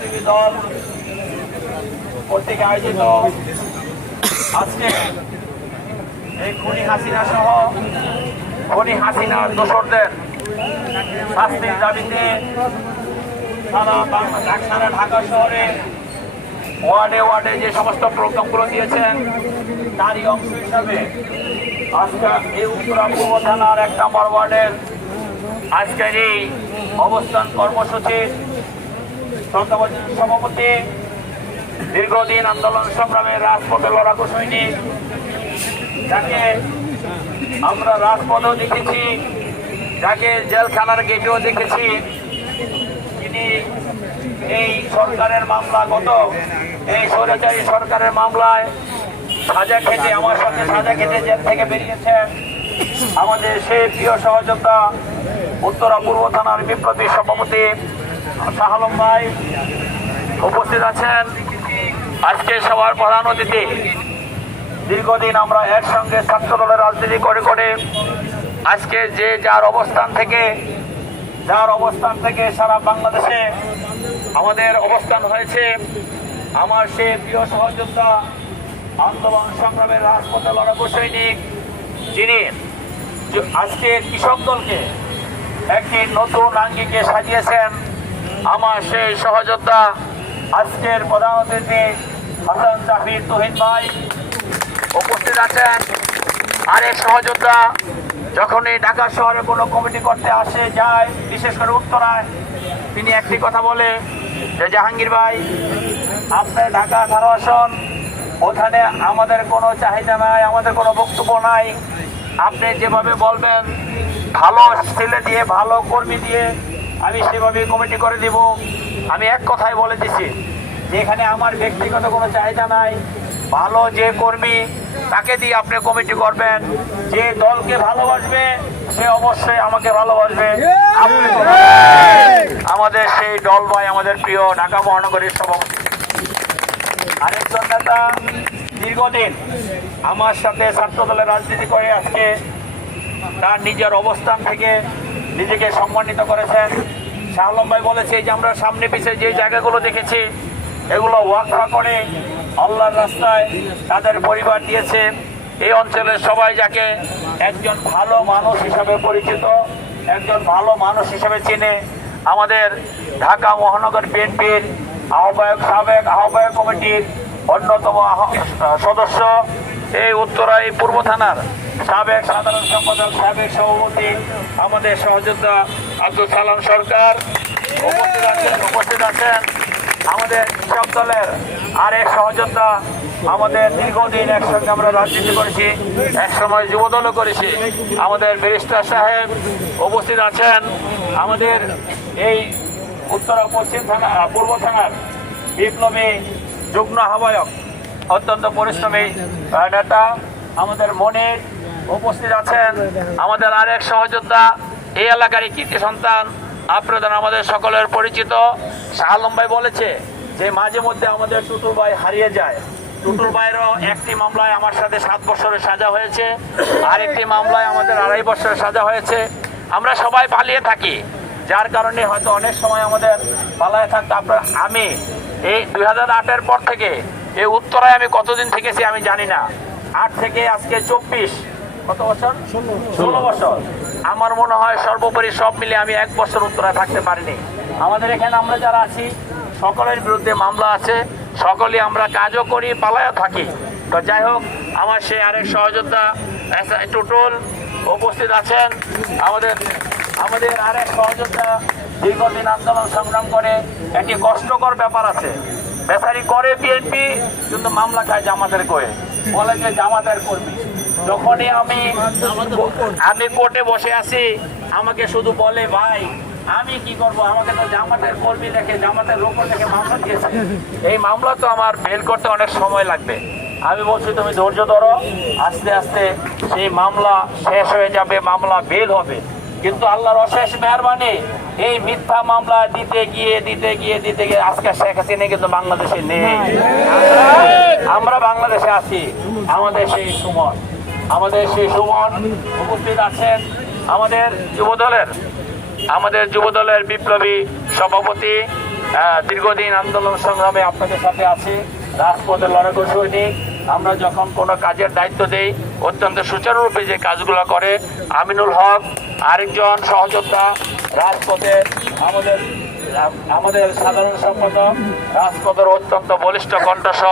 দল কর্তৃক আয়োজিত আজকে এই খুনি হাসিনা সহ খুনি হাসিনার দোসরদের শাস্তির দাবিতে সারা ঢাকা শহরে ওয়ার্ডে ওয়ার্ডে যে সমস্ত প্রোগ্রামগুলো দিয়েছেন তারই অংশ হিসাবে আজকে এই উত্তরা পূর্ব থানার 1 নম্বর ওয়ার্ডের আজকের এই অবস্থান কর্মসূচির সভাপতি, দীর্ঘদিন আন্দোলন সংগ্রামের রাজপথে লড়াকু সৈনিক, যাকে আমরা রাজপথেও দেখেছি, যাকে জেলখানার গেটেও দেখেছি, তিনি এই সরকারের এই স্বৈরাচারী সরকারের মামলায় সাজা খেতে আমার সাথে সাজা খেতে জেল থেকে বেরিয়েছেন। আমাদের সেই প্রিয় সহযোদ্ধা উত্তরা পূর্ব থানার বিপ্লবী সভাপতি শাহ আলম ভাই উপস্থিত আছেন। আজকে সবার প্রধান অতিথি, দীর্ঘদিন আমরা একসঙ্গে ছাত্র দলের রাজনীতি করে আজকে যার অবস্থান থেকে সারা বাংলাদেশে আমাদের অবস্থান হয়েছে, আমার সে প্রিয় সহযোদ্ধা আন্দোলন সংগ্রামের রাজপথে লড়াকু সৈনিক, যিনি আজকে কৃষক দলকে একটি নতুন আঙ্গিকে সাজিয়েছেন, আমার সেই সহযোদ্ধা আজকের প্রধান অতিথি হাসান জাফির তুহিন ভাই উপস্থিত আছেন। আরেক সহযোদ্ধা যখনই ঢাকা শহরে কোনো কমিটি করতে যায়, বিশেষ করে উত্তরায়, তিনি একটি কথা বলে যে জাহাঙ্গীর ভাই, আপনার ঢাকা 18 আসন, ওখানে আমাদের কোনো চাহিদা নাই, আমাদের কোনো বক্তব্য নাই, আপনি যেভাবে বলবেন ভালো ছেলে দিয়ে ভালো কর্মী দিয়ে আমি সেভাবে কমিটি করে দিব। আমি এক কথাই বলে দিছি যে এখানে আমার ব্যক্তিগত কোনো চাহিদা নাই, ভালো যে কর্মী তাকে দিয়ে আপনি কমিটি করবেন, যে দলকে ভালোবাসবে সে অবশ্যই আমাকে ভালোবাসবে। আমাদের সেই দল ভাই আমাদের প্রিয় ঢাকা মহানগরীর সভাপতি, আরেকজন নেতা দীর্ঘদিন আমার সাথে ছাত্র দলের রাজনীতি করে আজকে তার নিজের অবস্থান থেকে নিজেকে সম্মানিত করেছেন। শাহ আলম ভাই বলেছে যে আমরা সামনে পিছিয়ে যে জায়গাগুলো দেখেছি এগুলো ওয়াকফা করে আল্লাহর রাস্তায় তাদের পরিবার দিয়েছে। এই অঞ্চলের সবাই যাকে একজন ভালো মানুষ হিসাবে পরিচিত, একজন ভালো মানুষ হিসাবে চেনে, আমাদের ঢাকা মহানগর বিএনপির সাবেক আহ্বায়ক কমিটির অন্যতম সদস্য, এই উত্তরা পূর্ব থানার সাবেক সাধারণ সম্পাদক, সাবেক সভাপতি, আমাদের সহযোদ্ধা আব্দুল সালাম সরকার উপস্থিত আছেন। আমাদের কৃষক দলের আরেক সহযোদ্ধা, আমাদের দীর্ঘদিন একসঙ্গে আমরা রাজনীতি করেছি, একসময় যুবদলও করেছি, আমাদের ব্যারিস্টার সাহেব উপস্থিত আছেন। আমাদের এই উত্তরা পূর্ব থানার বিপ্লবী যুগ্ম আহ্বায়ক, অত্যন্ত পরিশ্রমী নেতা আমাদের মনির উপস্থিত আছেন। আমাদের আরেক সহযোদ্ধা, এই এলাকারই কীর্তি সন্তান, আপনাদের আমাদের সকলের পরিচিত শাহ আলম ভাই বলেছে যে মাঝে মধ্যে আমাদের টুটুল ভাই হারিয়ে যায়। টুটুল ভাইয়েরও একটি মামলায় আমার সাথে 7 বছরের সাজা হয়েছে, আরেকটি মামলায় আমাদের 2.5 বছরের সাজা হয়েছে। আমরা সবাই পালিয়ে থাকি, যার কারণে হয়তো অনেক সময় আমাদের পালায় থাকতে আমি এই 2008-এর পর থেকে এই উত্তরায় আমি কতদিন থেকেছি আমি জানি না, 8 থেকে আজকে 24, কত বছর? 16 বছর। আমার মনে হয় সর্বোপরি সব মিলে আমি 1 বছর উত্তরায় থাকতে পারিনি। আমাদের এখানে আমরা যারা আছি সকলের বিরুদ্ধে মামলা আছে, সকলেই আমরা কাজও করি, পালায়ও থাকি। তো যাই হোক, আমার সেই আরেক সহযোদ্ধা টুটুল উপস্থিত আছেন। আমাদের আরেক সহযোদ্ধা দীর্ঘদিন আন্দোলন সংগ্রাম করে, একটি কষ্টকর ব্যাপার আছে, বেচারি করে বিএনপি কিন্তু মামলা খায় জামাতের করে, বলে যে জামাতের কর্মী। যখনই আমি কোর্টে বসে আছি আমাকে শুধু বলে, ভাই আমি কি করব, আমাকে তো জামাতের কর্মী দেখে, জামাতের লোক দেখে মামলা দিয়েছে, এই মামলা তো আমার বেল করতে অনেক সময় লাগবে। আমি বলছি তুমি ধৈর্য ধরো, আস্তে আস্তে সেই মামলা শেষ হয়ে যাবে, মামলা বেল হবে। কিন্তু আল্লাহর অশেষ মেহেরবানি, এই মিথ্যা মামলা দিতে গিয়ে আজকে শেখ হাসিনা কিন্তু বাংলাদেশে নেই, আমরা বাংলাদেশে আছি। আমাদের সেই সুমন উপস্থিত আছেন। আমাদের যুবদলের বিপ্লবী সভাপতি দীর্ঘদিন আন্দোলন সংগ্রামে আপনাদের সাথে আছি, রাজপথে লড়াকু সৈনিক। আমরা যখন কোনো কাজের দায়িত্ব দেই অত্যন্ত সুচারুরূপে যে কাজগুলো করে আমিনুল হক আরেকজন সহযোদ্ধা, রাজপথে আমাদের সাধারণ সম্পাদক, রাজপথের অত্যন্ত বলিষ্ঠ কণ্ঠস্বর।